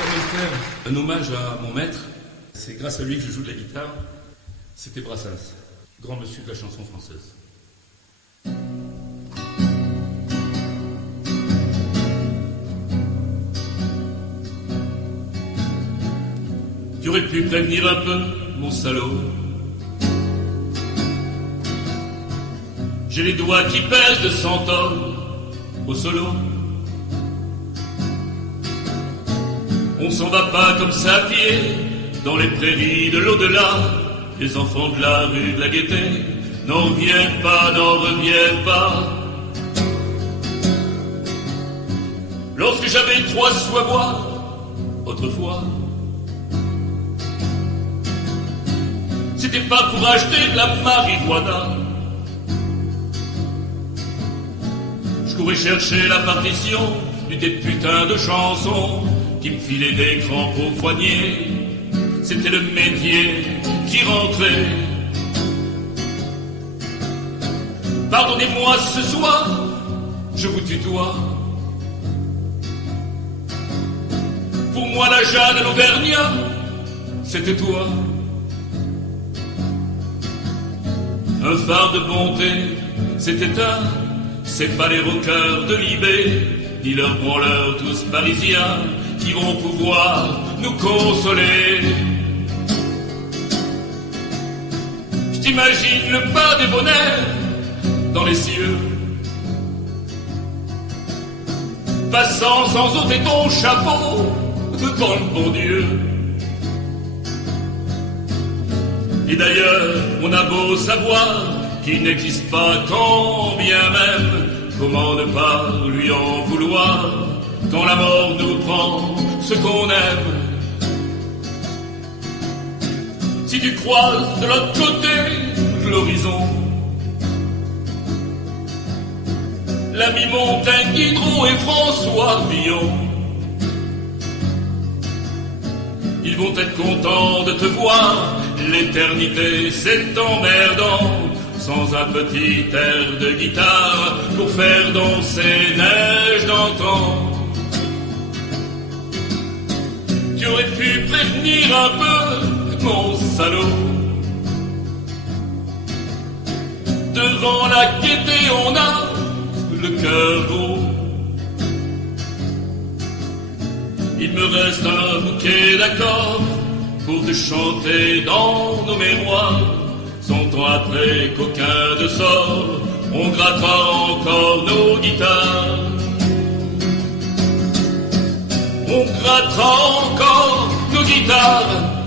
quand même faire un hommage à mon maître. C'est grâce à lui que je joue de la guitare. C'était Brassens, grand monsieur de la chanson française. Tu aurais pu prévenir un peu, mon salaud. J'ai les doigts qui pèsent de 100 tonnes au solo. On s'en va pas comme ça à pied dans les prairies de l'au-delà. Les enfants de la rue de la Gaîté n'en reviennent pas, n'en reviennent pas. Lorsque j'avais 3 sous à boire, autrefois, c'était pas pour acheter de la marijuana. Je courais chercher la partition des putains de chansons qui me filaient des crampes au poignet. C'était le métier qui rentrait. Pardonnez-moi ce soir, je vous tutoie. Pour moi la Jeanne à l'Auvergnat, c'était toi. Un phare de bonté, c'était un. C'est pas les rockers de Libé, ni leurs branleurs tous parisiens, qui vont pouvoir nous consoler. Je t'imagine le pas des bonheurs dans les cieux, passant sans ôter ton chapeau devant le bon Dieu. Et d'ailleurs, on a beau savoir qu'il n'existe pas quand bien même, comment ne pas lui en vouloir quand la mort nous prend ce qu'on aime. Si tu croises de l'autre côté de l'horizon l'ami Montaigne, Diderot et François Villon, ils vont être contents de te voir. L'éternité c'est emmerdant sans un petit air de guitare pour faire danser neige d'antan. Tu aurais pu prévenir un peu, mon salaud. Devant la Gaîté, on a le cœur gros. Il me reste un bouquet d'accords pour te chanter dans nos mémoires. 100 ans après qu'aucun de sort, on grattera encore nos guitares. On grattera encore nos guitares.